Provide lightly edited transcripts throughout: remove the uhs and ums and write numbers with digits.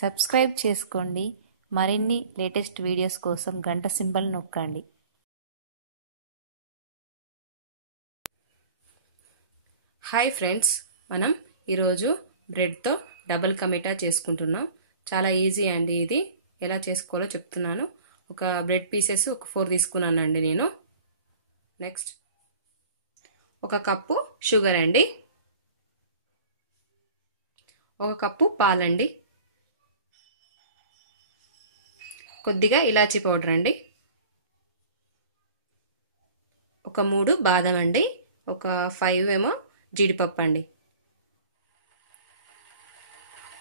Subscribe చేసుకోండి. మరిన్ని latest videos కోసం గంట సింబల్ నొక్కండి. హాయ్ ఫ్రెండ్స్, మనం ఈరోజు బ్రెడ్తో డబుల్ కమిటా చేసుకుంటున్నాం. చాలా ఈజీ అండి. ఇది ఎలా చేసుకోవాలో చెప్తున్నాను. ఒక బ్రెడ్ పీసెస్ ఒక 4 తీసుకున్నానండి నేను. నెక్స్ట్ ఒక కప్పు షుగర్ అండి, ఒక కప్పు పాలండి, కొద్దిగా ఇలాచీ పౌడర్ అండి, ఒక 3 బాదం అండి, ఒక 5 ఏమో జీడిపప్పు అండి.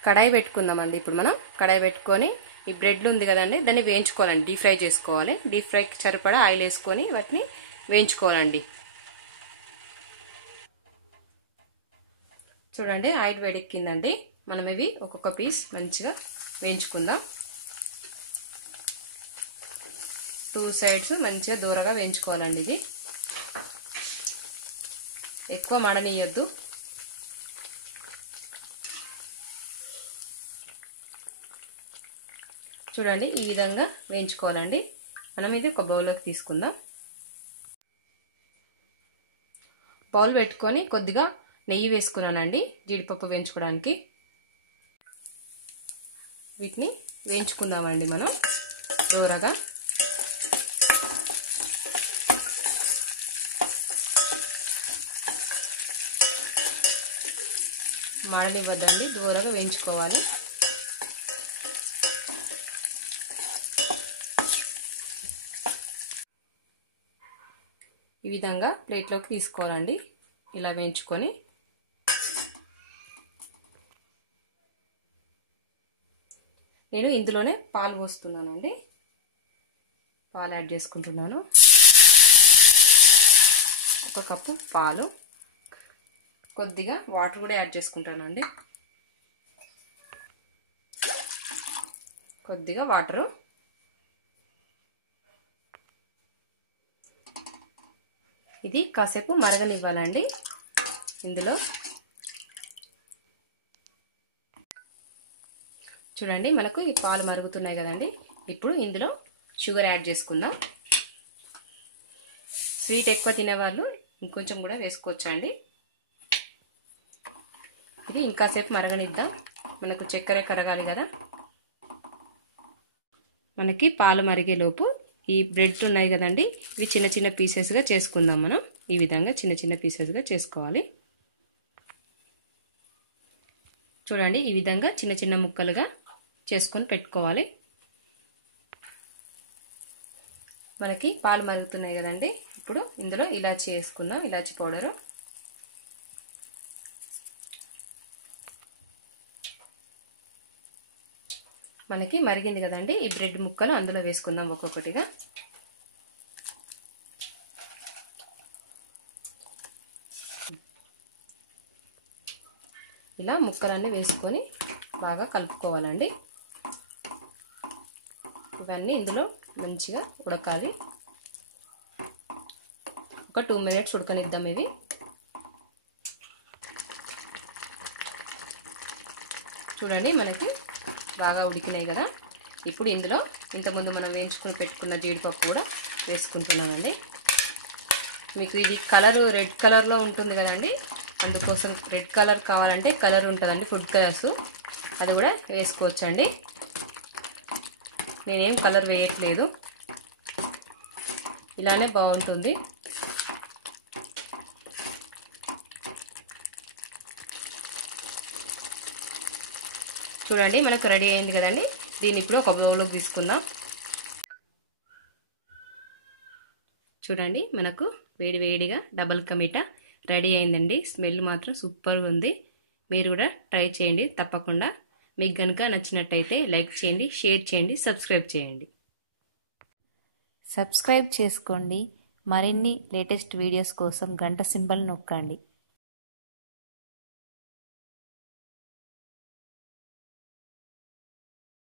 కడాయి పెట్టుకుందామండి. ఇప్పుడు మనం కడాయి పెట్టుకొని ఈ బ్రెడ్ ఉంది కదండి, దాన్ని వేయించుకోవాలండి. డీప్ ఫ్రై చేసుకోవాలి. డీప్ ఫ్రైకి సరిపడా ఆయిల్ వేసుకొని వాటిని వేయించుకోవాలండి. చూడండి, ఆయిల్ వేడెక్కిందండి. మనం ఇవి ఒక్కొక్క పీస్ మంచిగా వేయించుకుందాం. 2 సైడ్స్ మంచిగా దూరగా వేయించుకోవాలండి. ఇది ఎక్కువ మడనియొద్దు. చూడండి, ఈ విధంగా వేయించుకోవాలండి. మనం ఇది ఒక బౌల్లోకి తీసుకుందాం. బౌల్ పెట్టుకొని కొద్దిగా నెయ్యి వేసుకున్నానండి జీడిపప్పు వేయించుకోవడానికి. వీటిని వేయించుకుందామండి మనం దూరగా. మాడనివ్వద్దండి, దూరగా వేయించుకోవాలి. ఈ విధంగా ప్లేట్లోకి తీసుకోవాలండి. ఇలా వేయించుకొని నేను ఇందులోనే పాలు పోస్తున్నానండి. పాలు యాడ్ చేసుకుంటున్నాను. ఒక కప్పు పాలు, కొద్దిగా వాటర్ కూడా యాడ్ చేసుకుంటానండి. కొద్దిగా వాటరు, ఇది కాసేపు మరగనివ్వాలండి. ఇందులో చూడండి, మనకు ఈ పాలు మరుగుతున్నాయి కదండి. ఇప్పుడు ఇందులో షుగర్ యాడ్ చేసుకుందాం. స్వీట్ ఎక్కువ తినేవాళ్ళు ఇంకొంచెం కూడా వేసుకోవచ్చండి. ఇది ఇంకాసేపు మరగనిద్దాం. మనకు చక్కెర కరగాలి కదా. మనకి పాలు మరిగేలోపు ఈ బ్రెడ్ ఉన్నాయి కదండి, ఇవి చిన్న చిన్న పీసెస్గా చేసుకుందాం. మనం ఈ విధంగా చిన్న చిన్న పీసెస్గా చేసుకోవాలి. చూడండి, ఈ విధంగా చిన్న చిన్న ముక్కలుగా చేసుకొని పెట్టుకోవాలి. మనకి పాలు మరుగుతున్నాయి కదండి. ఇప్పుడు ఇందులో ఇలాచీ వేసుకుందాం, ఇలాచీ పౌడరు. మనకి మరిగింది కదండి. ఈ బ్రెడ్ ముక్కలు అందులో వేసుకుందాం ఒక్కొక్కటిగా. ఇలా ముక్కలన్నీ వేసుకొని బాగా కలుపుకోవాలండి. ఇవన్నీ ఇందులో మంచిగా ఉడకాలి. ఒక 2 మినిట్స్ ఉడకనిద్దాం ఇవి. చూడండి, మనకి బాగా ఉడికినాయి కదా. ఇప్పుడు ఇందులో ఇంతకుముందు మనం వేయించుకుని పెట్టుకున్న జీడిపప్పు కూడా వేసుకుంటున్నానండి. మీకు ఇది కలరు రెడ్ కలర్లో ఉంటుంది కదండి, అందుకోసం రెడ్ కలర్ కావాలంటే కలర్ ఉంటుందండి, ఫుడ్ కలర్స్, అది కూడా వేసుకోవచ్చండి. నేనేం కలర్ వేయట్లేదు, ఇలానే బాగుంటుంది. చూడండి, మనకు రెడీ అయింది కదండి. దీన్ని ఇప్పుడు ఒక బౌల్లోకి తీసుకుందాం. చూడండి, మనకు వేడి వేడిగా డబుల్ కమిటా రెడీ అయిందండి. స్మెల్ మాత్రం సూపర్గా ఉంది. మీరు కూడా ట్రై చేయండి తప్పకుండా. మీకు కనుక నచ్చినట్టయితే లైక్ చేయండి, షేర్ చేయండి, సబ్స్క్రైబ్ చేయండి. సబ్స్క్రైబ్ చేసుకోండి. మరిన్ని లేటెస్ట్ వీడియోస్ కోసం గంట సింబల్ నొక్కండి.